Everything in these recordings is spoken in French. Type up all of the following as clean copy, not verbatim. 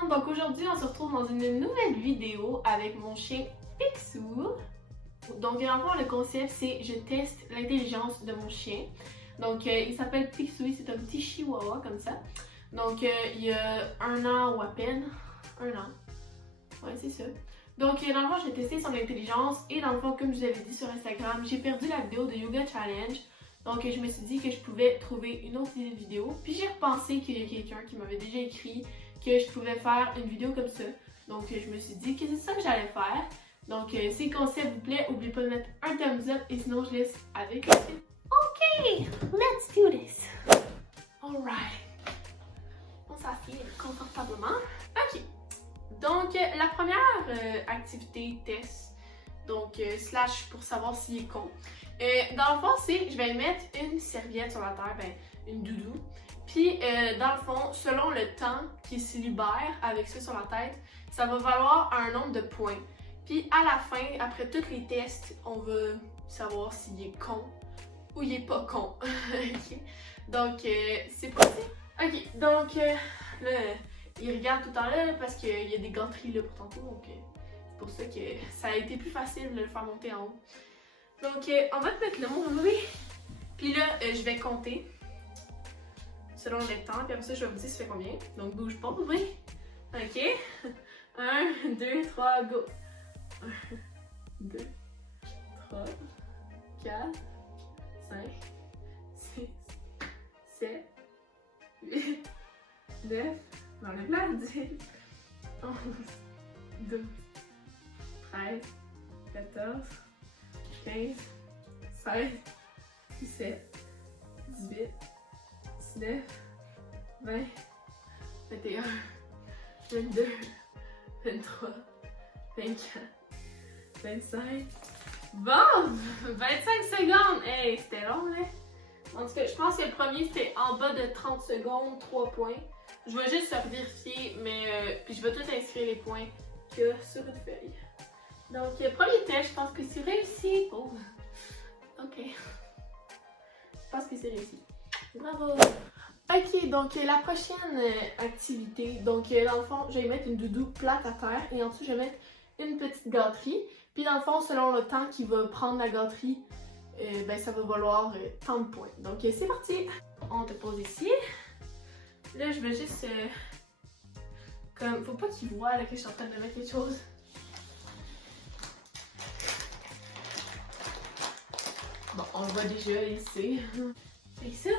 monde! Donc aujourd'hui, on se retrouve dans une nouvelle vidéo avec mon chien Picsou. Donc en fait, le concept, c'est je teste l'intelligence de mon chien. Donc il s'appelle Picsou, c'est un petit chihuahua comme ça. Donc il y a 1 an ou à peine. 1 an. Ouais, c'est ça. Donc dans le fond, j'ai testé son intelligence et dans le fond, comme je vous avais dit sur Instagram, j'ai perdu la vidéo de Yoga Challenge. Donc je me suis dit que je pouvais trouver une autre idée de vidéo. Puis j'ai repensé qu'il y a quelqu'un qui m'avait déjà écrit que je pouvais faire une vidéo comme ça. Donc je me suis dit que c'est ça que j'allais faire. Donc si le concept vous plaît, n'oubliez pas de mettre un thumbs up et sinon je laisse avec le film. Ok, let's do this. Alright. On s'assied confortablement. Ok. Donc la première activité test, donc slash pour savoir s'il est con. Dans le fond, c'est je vais mettre une serviette sur la terre, ben une doudou. Puis dans le fond, selon le temps qui se libère avec ça sur la tête, ça va valoir un nombre de points. Puis à la fin, après tous les tests, on va savoir s'il est con ou il est pas con. Okay. Donc c'est parti. Ok, donc là, il regarde tout le temps là parce qu'il y a des gâteries là pour tantôt. Donc c'est pour ça que ça a été plus facile de le faire monter en haut. Donc on va te mettre le mot oui. Puis là, je vais compter selon le temps. Puis après ça, je vais vous dire ça fait combien. Donc bouge pas, oui. Ok. 1, 2, 3, go. 1, 2, 3, 4, 5, 6, 7, 8, 9, dans le plat, 10, 11, 12, 13, 14, 15, 16, 17, 18, 19, 20, 21, 22, 23, 24, 25. Bon! 25 secondes! Hey, c'était long, là! En tout cas, je pense que le premier, c'était en bas de 30 secondes, 3 points. Je vais juste vérifier, mais puis je vais tout inscrire les points qu'il y a sur une feuille. Donc, premier test, je pense que c'est réussi. Oh! Ok. Je pense que c'est réussi. Bravo! Ok, donc la prochaine activité, donc dans le fond, je vais mettre une doudou plate à terre et en dessous, je vais mettre une petite gâterie. Puis dans le fond, selon le temps qu'il va prendre la gâterie, ben ça va valoir tant de points. Donc c'est parti! On te pose ici. Là, je vais juste... comme, faut pas qu'il voit là, que je suis en train de mettre quelque chose. Bon, on le voit déjà ici. C'est ça.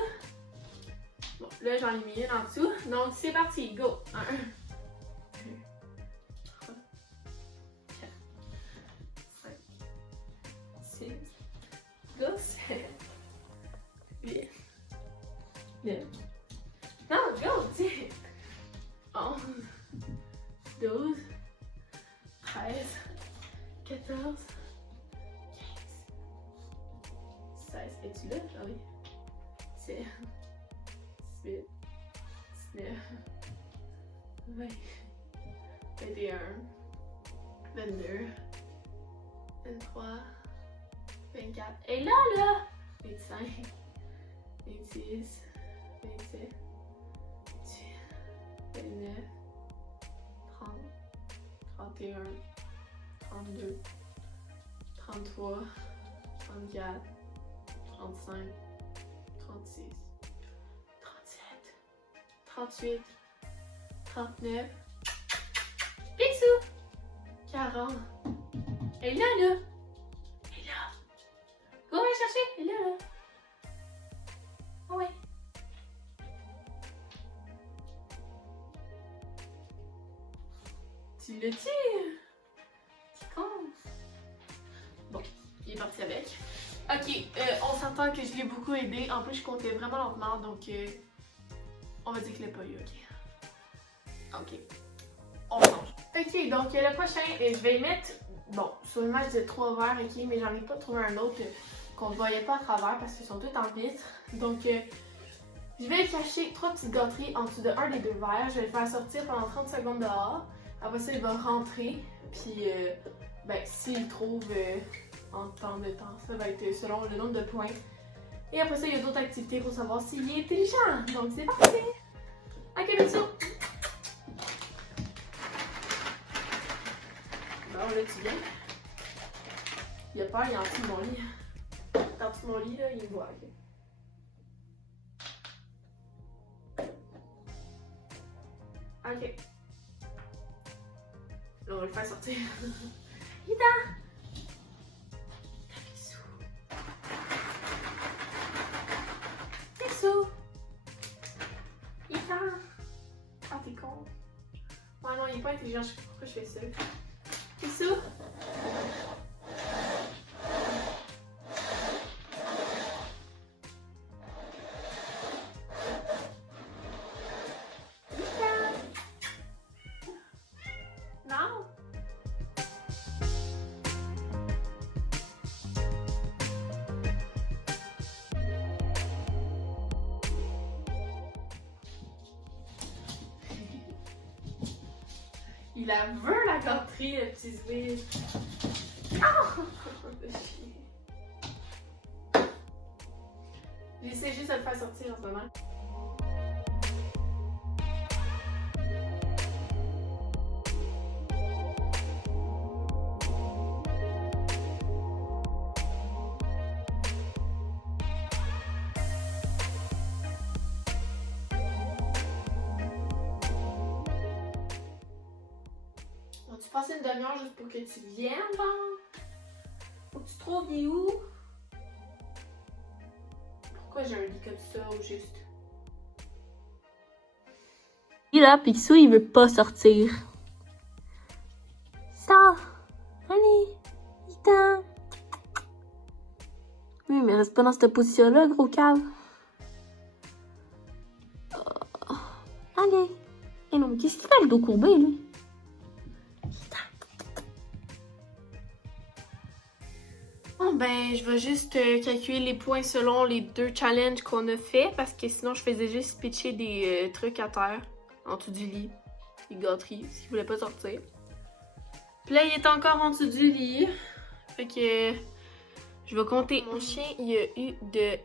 Bon, là, j'en ai mis une en dessous. Donc, c'est parti. Go! 1, 2, 3, 4, 5, 6, go, 7, 8, 9, non, go, 10, 11, 12, 13, 14, 15, 16, es-tu là? Ah oui. 17, 18, 19, 20, 21, 22, 23, 24, et là, 25, 26, 27, 28, 29, 30, 31, 32, 33, 34, 35, 36, 37, 38, 39, Picsou! 40, et là, et là, go va chercher, et là, oh ouais. Tu le tires! Tu comptes! Bon, il est parti avec. Ok, on s'entend que je l'ai beaucoup aidé. En plus, je comptais vraiment lentement, donc on va dire que je l'ai pas eu, ok? Ok, on change. Ok, donc le prochain, je vais y mettre, bon, sur une image de 3 verres, ok, mais j'en ai pas trouvé un autre qu'on ne voyait pas à travers parce qu'ils sont tous en vitre. Donc, je vais cacher 3 petites gâteries en dessous de un des 2 verres. Je vais le faire sortir pendant 30 secondes dehors. Après ça, il va rentrer, puis ben, s'il trouve en temps de temps, ça va être selon le nombre de points. Et après ça, il y a d'autres activités pour savoir s'il est intelligent. Donc c'est parti! Ok, bisous! tu viens. Il a peur, il est en dessous de mon lit. En dessous de mon lit, là, il me voit. Okay. Ok. Là, on va le faire sortir. Ida! Picsou! Ida! Ah, t'es con. Ouais, non, il est pas intelligent. Je sais pas pourquoi je fais ça. Picsou! Non! Il la veut la gâterie, le petit Zouille. Oh! J'essaie juste de le faire sortir en ce moment. Tu passes une demi-heure juste pour que tu viennes, genre? Faut que tu trouves il est où? Pourquoi j'ai un lit comme ça, ou juste? Et là, Picsou, il veut pas sortir. Sors! Allez! Vite! Oui, mais reste pas dans cette position-là, gros cave. Oh. Allez! Et non, mais qu'est-ce qu'il fait le dos courbé, lui? Bon, ben, je vais juste calculer les points selon les 2 challenges qu'on a fait, parce que sinon, je faisais juste pitcher des trucs à terre, en dessous du lit, des gâteries, parce qu'il voulait pas sortir. Puis là, il est encore en dessous du lit, fait que je vais compter. Mon chien, il a eu de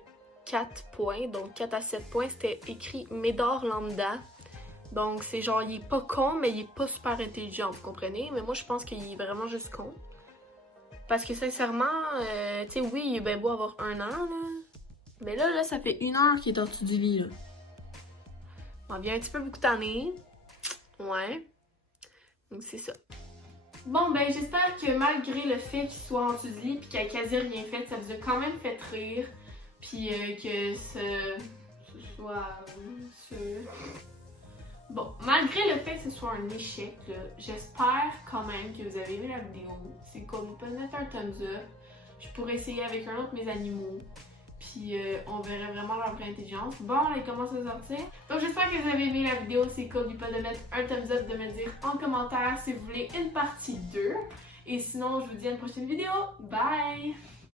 4 points, donc 4 à 7 points, c'était écrit Médor Lambda. Donc, c'est genre, il est pas con, mais il est pas super intelligent, vous comprenez? Mais moi, je pense qu'il est vraiment juste con. Parce que sincèrement, tu sais, oui, il est bien beau avoir 1 an, là. Mais là, ça fait 1 heure qu'il est en dessous du lit, là. On vient un petit peu beaucoup tanné. Ouais. Donc, c'est ça. Bon, ben, j'espère que malgré le fait qu'il soit en dessous du lit et qu'il a quasi rien fait, ça vous a quand même fait rire. Puis que ce soit... Bon, malgré le fait que ce soit un échec, j'espère quand même que vous avez aimé la vidéo. C'est comme vous pouvez mettre un thumbs up. Je pourrais essayer avec un autre de mes animaux. Puis on verrait vraiment leur vraie intelligence. Bon, là, il commence à sortir. Donc j'espère que vous avez aimé la vidéo. C'est cool, n'oubliez pas de mettre un thumbs up, de me dire en commentaire si vous voulez une partie 2. Et sinon, je vous dis à une prochaine vidéo. Bye!